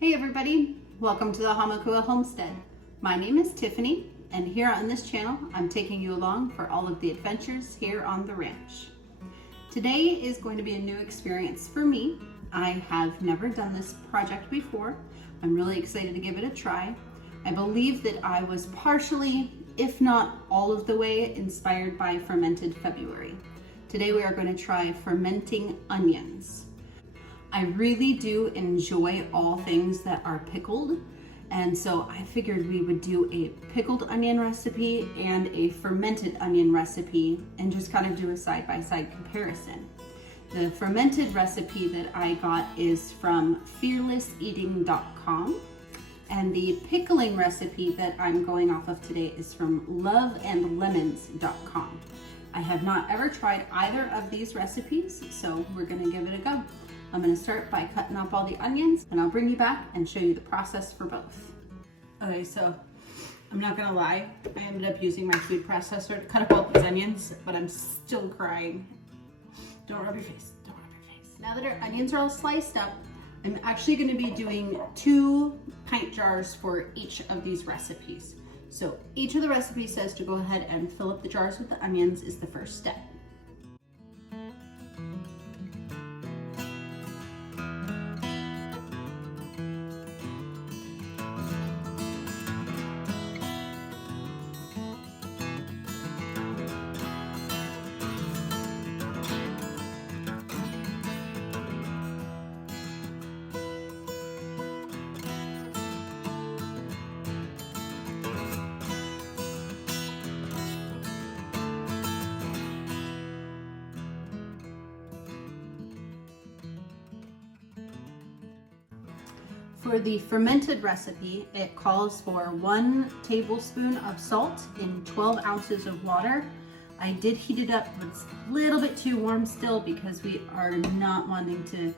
Hey everybody, welcome to the Hamakua Homestead. My name is Tiffany, and here on this channel, I'm taking you along for all of the adventures here on the ranch. Today is going to be a new experience for me. I have never done this project before. I'm really excited to give it a try. I believe that I was partially, if not all of the way, inspired by Fermented February. Today we are going to try fermenting onions. I really do enjoy all things that are pickled, and so I figured we would do a pickled onion recipe and a fermented onion recipe and just kind of do a side-by-side comparison. The fermented recipe that I got is from fearlesseating.com, and the pickling recipe that I'm going off of today is from loveandlemons.com. I have not ever tried either of these recipes, so we're going to give it a go. I'm going to start by cutting up all the onions, and I'll bring you back and show you the process for both. Okay, so I'm not going to lie, I ended up using my food processor to cut up all these onions, but I'm still crying. Don't rub your face, don't rub your face. Now that our onions are all sliced up, I'm actually going to be doing 2 pint jars for each of these recipes. So each of the recipes says to go ahead and fill up the jars with the onions is the first step. For the fermented recipe, it calls for 1 tablespoon of salt in 12 ounces of water. I did heat it up, but it's a little bit too warm still because we are not wanting to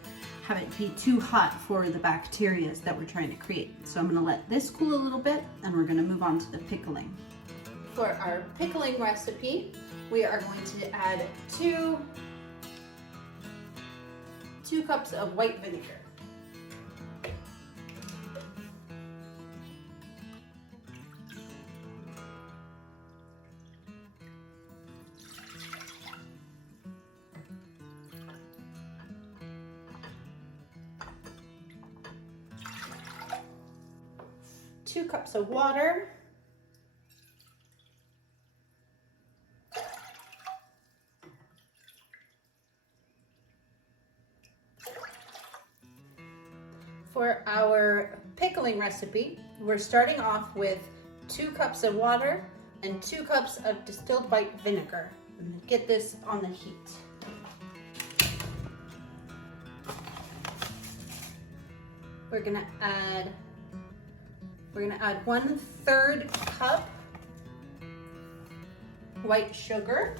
have it be too hot for the bacteria that we're trying to create. So I'm gonna let this cool a little bit, and we're gonna move on to the pickling. For our pickling recipe, we are going to add 2 cups of white vinegar. Two cups of water, for our pickling recipe, we're starting off with 2 cups of water and 2 cups of distilled white vinegar. I'm going to get this on the heat. We're going to add 1/3 cup white sugar,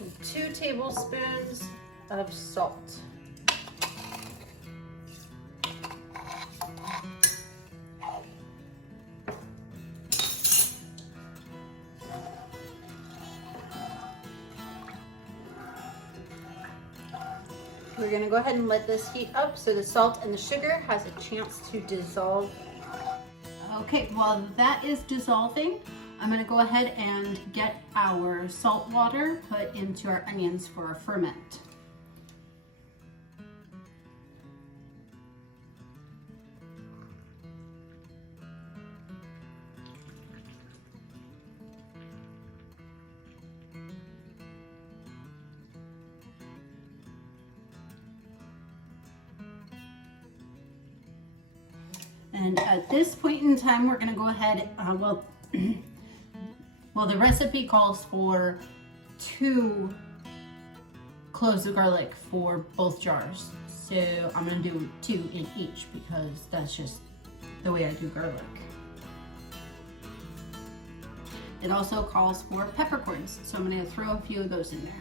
and 2 tablespoons of salt. We're going to go ahead and let this heat up so the salt and the sugar has a chance to dissolve. Okay, while that is dissolving, I'm going to go ahead and get our salt water put into our onions for a ferment. And at this point in time, we're going to go ahead, well, the recipe calls for 2 cloves of garlic for both jars. So I'm going to do 2 in each because that's just the way I do garlic. It also calls for peppercorns, so I'm going to throw a few of those in there.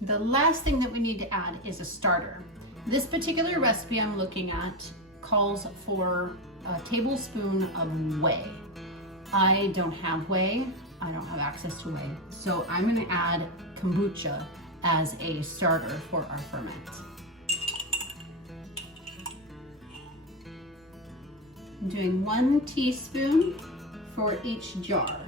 The last thing that we need to add is a starter. This particular recipe I'm looking at calls for a tablespoon of whey. I don't have whey. I don't have access to whey. So I'm going to add kombucha as a starter for our ferment. I'm doing 1 teaspoon for each jar.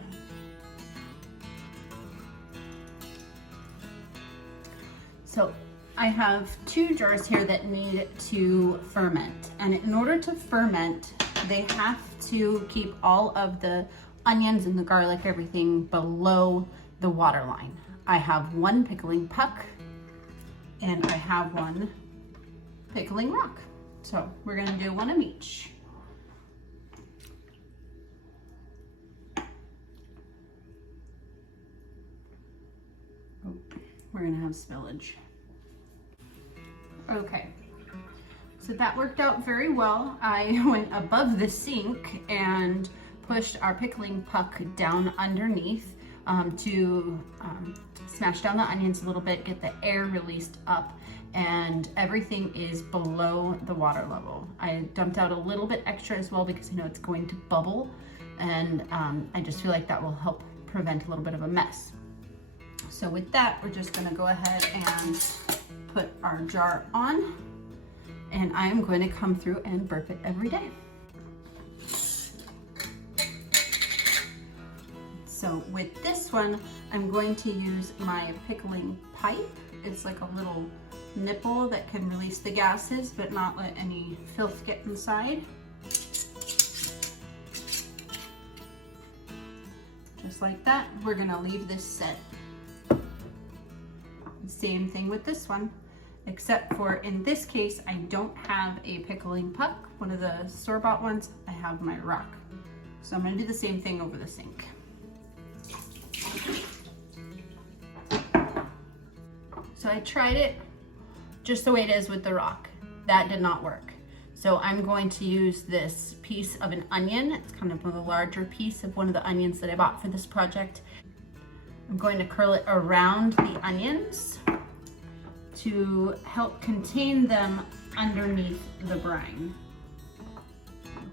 So I have 2 jars here that need to ferment, and in order to ferment, they have to keep all of the onions and the garlic, everything below the water line. I have 1 pickling puck and I have 1 pickling rock. So we're gonna do 1 of each. Oh, we're gonna have spillage. Okay, so that worked out very well. I went above the sink and pushed our pickling puck down underneath to smash down the onions a little bit, get the air released up, and everything is below the water level. I dumped out a little bit extra as well because I know it's going to bubble, and I just feel like that will help prevent a little bit of a mess. So with that, we're just gonna go ahead and put our jar on, and I am going to come through and burp it every day. So with this one, I'm going to use my pickling pipe. It's like a little nipple that can release the gases but not let any filth get inside. Just like that, we're gonna leave this set. Same thing with this one, except for in this case, I don't have a pickling puck, one of the store-bought ones. I have my rock. So I'm gonna do the same thing over the sink. So I tried it just the way it is with the rock. That did not work. So I'm going to use this piece of an onion. It's kind of a larger piece of one of the onions that I bought for this project. I'm going to curl it around the onions to help contain them underneath the brine.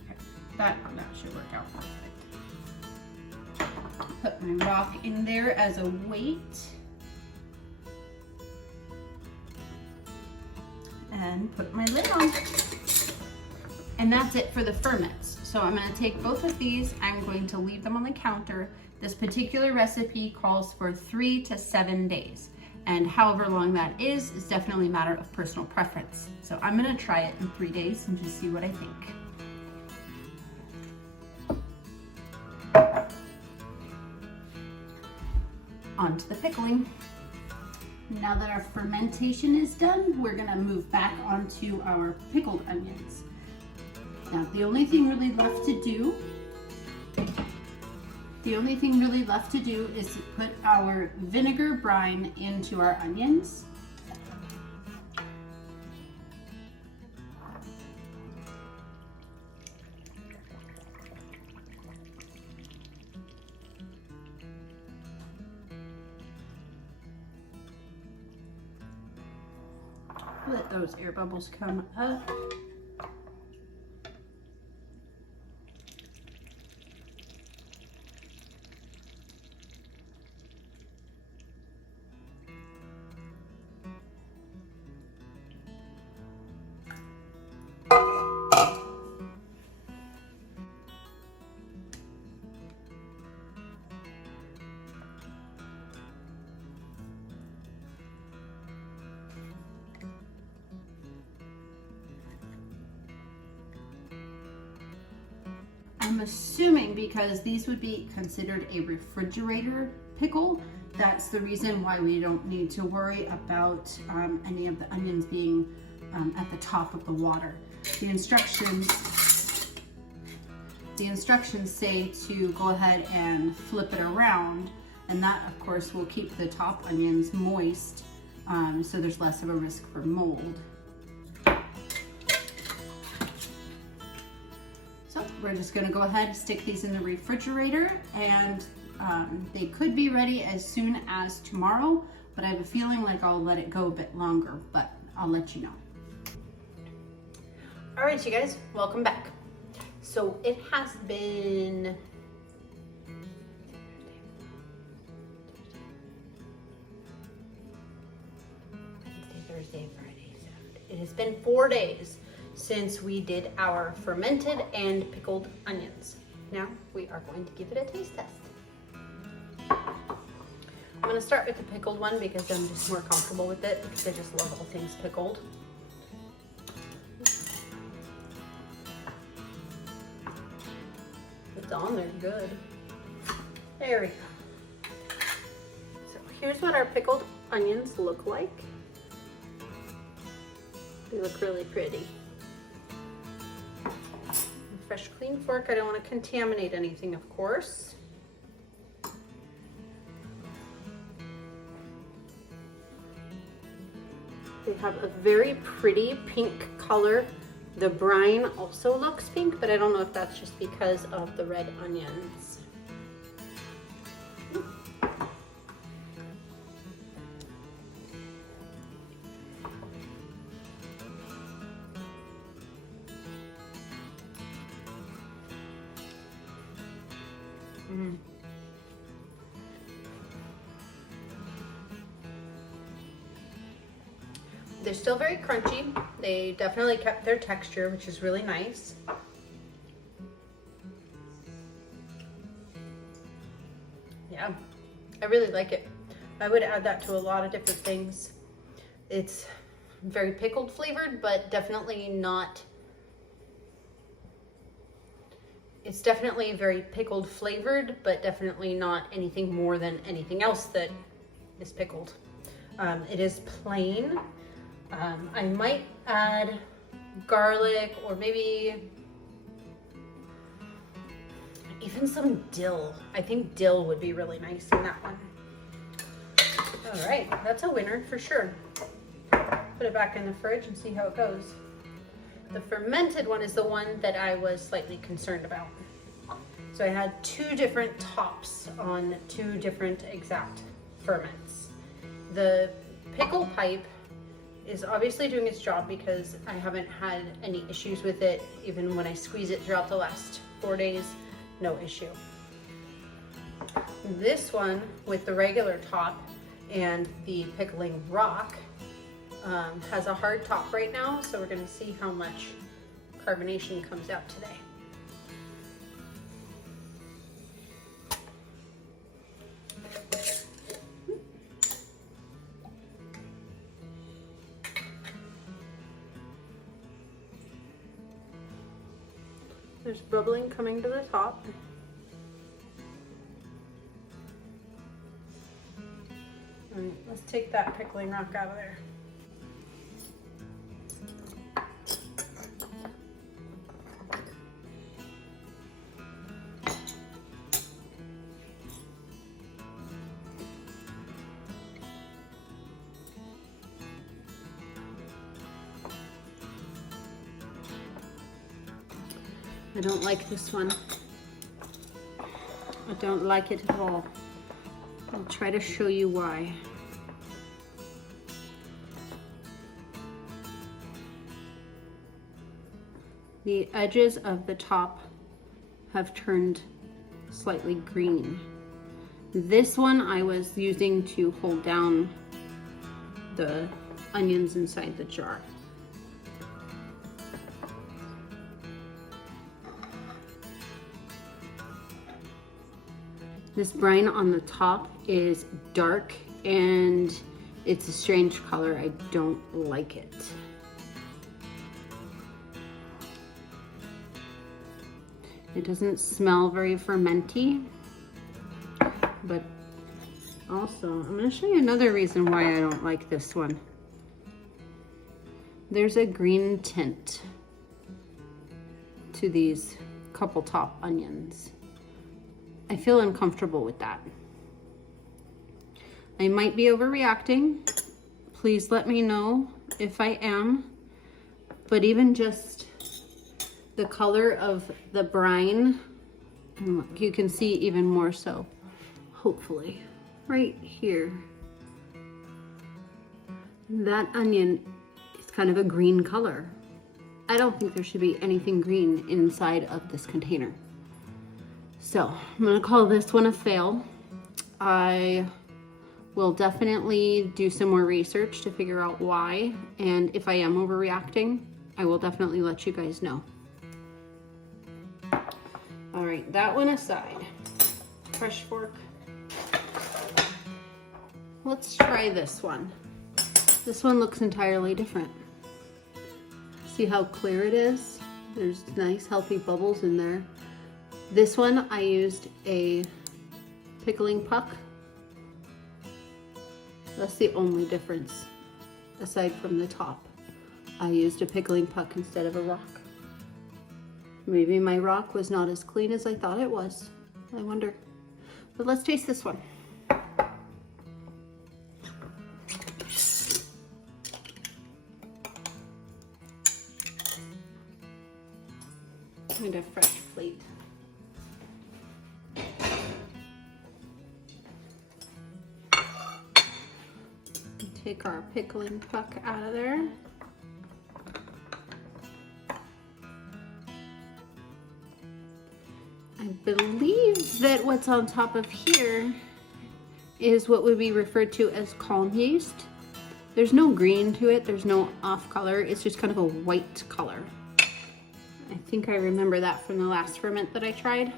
Okay, that should work out perfect. Put my rock in there as a weight. And put my lid on. And that's it for the ferments. So I'm gonna take both of these, I'm going to leave them on the counter. This particular recipe calls for 3 to 7 days. And however long that is definitely a matter of personal preference. So I'm gonna try it in 3 days and just see what I think. On to the pickling. Now that our fermentation is done, we're gonna move back onto our pickled onions. Now, the only thing really left to do is to put our vinegar brine into our onions. Let those air bubbles come up. I'm assuming because these would be considered a refrigerator pickle, that's the reason why we don't need to worry about any of the onions being at the top of the water. The instructions say to go ahead and flip it around, and that of course will keep the top onions moist, so there's less of a risk for mold. So we're just gonna go ahead and stick these in the refrigerator, and they could be ready as soon as tomorrow, but I have a feeling like I'll let it go a bit longer, but I'll let you know. All right, you guys, welcome back. So it has been Thursday, Friday, Saturday. It has been 4 days since we did our fermented and pickled onions. Now we are going to give it a taste test. I'm going to start with the pickled one because I'm just more comfortable with it because I just love all things pickled. It's on there good. There we go. So here's what our pickled onions look like. They look really pretty. Fresh clean fork. I don't want to contaminate anything, of course. They have a very pretty pink color. The brine also looks pink, but I don't know if that's just because of the red onions. They're still very crunchy. They definitely kept their texture, which is really nice. Yeah, I really like it. I would add that to a lot of different things. It's very pickled flavored, but definitely not. It's definitely very pickled flavored, but definitely not anything more than anything else that is pickled. It is plain. I might add garlic or maybe even some dill. I think dill would be really nice in that one. All right, that's a winner for sure. Put it back in the fridge and see how it goes. The fermented one is the one that I was slightly concerned about. So I had 2 different tops on 2 different exact ferments. The pickle pipe is obviously doing its job because I haven't had any issues with it. Even when I squeeze it throughout the last 4 days, no issue. This one with the regular top and the pickling rock has a hard top right now, so we're gonna see how much carbonation comes out today. There's bubbling coming to the top. All right, let's take that pickling rock out of there. I don't like this one. I don't like it at all. I'll try to show you why. The edges of the top have turned slightly green. This one I was using to hold down the onions inside the jar. This brine on the top is dark and it's a strange color. I don't like it. It doesn't smell very fermenty, but also, I'm going to show you another reason why I don't like this one. There's a green tint to these couple top onions. I feel uncomfortable with that. I might be overreacting. Please let me know if I am. But even just the color of the brine, and look, you can see even more so, hopefully, right here. That onion is kind of a green color. I don't think there should be anything green inside of this container. So I'm gonna call this one a fail. I will definitely do some more research to figure out why, and if I am overreacting, I will definitely let you guys know. All right, that one aside. Fresh fork. Let's try this one. This one looks entirely different. See how clear it is? There's nice healthy bubbles in there. This one I used a pickling puck. That's the only difference aside from the top. I used a pickling puck instead of a rock. Maybe my rock was not as clean as I thought it was. I wonder. But let's taste this one. Need a fresh plate. Take our pickling puck out of there. I believe that what's on top of here is what would be referred to as calm yeast. There's no green to it, there's no off color, it's just kind of a white color. I think I remember that from the last ferment that I tried.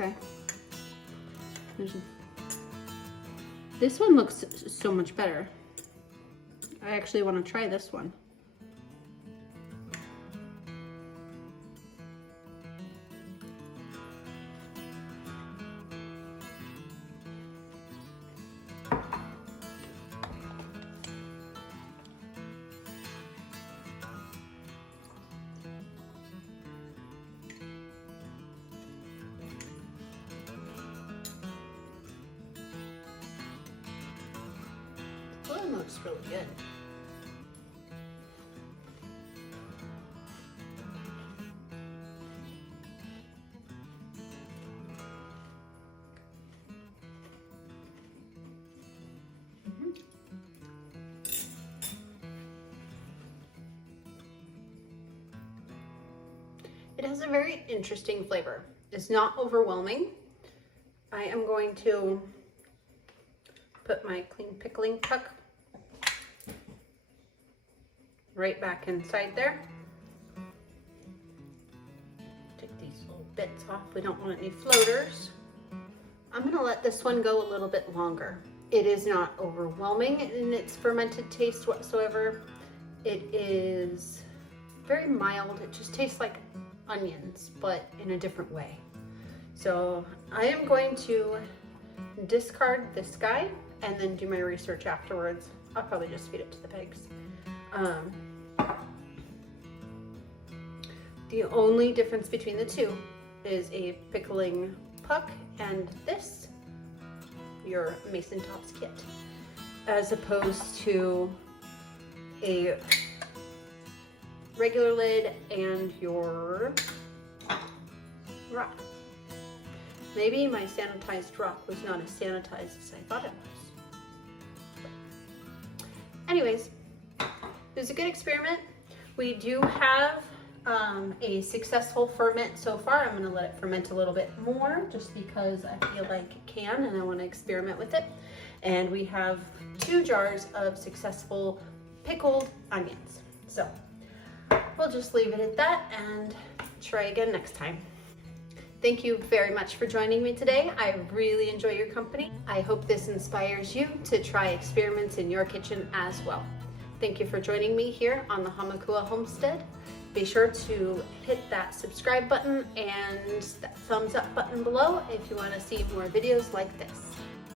Okay. This one looks so much better. I actually want to try this one. Looks really good. It has a very interesting flavor. It's not overwhelming. I am going to put my clean pickling puck right back inside there. Take these little bits off. We don't want any floaters. I'm gonna let this one go a little bit longer. It is not overwhelming in its fermented taste whatsoever. It is very mild. It just tastes like onions, but in a different way. So I am going to discard this guy and then do my research afterwards. I'll probably just feed it to the pigs. The only difference between the two is a pickling puck and this, your Mason Tops kit, as opposed to a regular lid and your rock. Maybe my sanitized rock was not as sanitized as I thought it was. Anyways, it was a good experiment. We do have a successful ferment so far. I'm going to let it ferment a little bit more just because I feel like it can and I want to experiment with it. And we have 2 jars of successful pickled onions. So we'll just leave it at that and try again next time. Thank you very much for joining me today. I really enjoy your company. I hope this inspires you to try experiments in your kitchen as well. Thank you for joining me here on the Hamakua Homestead. Be sure to hit that subscribe button and that thumbs up button below if you want to see more videos like this.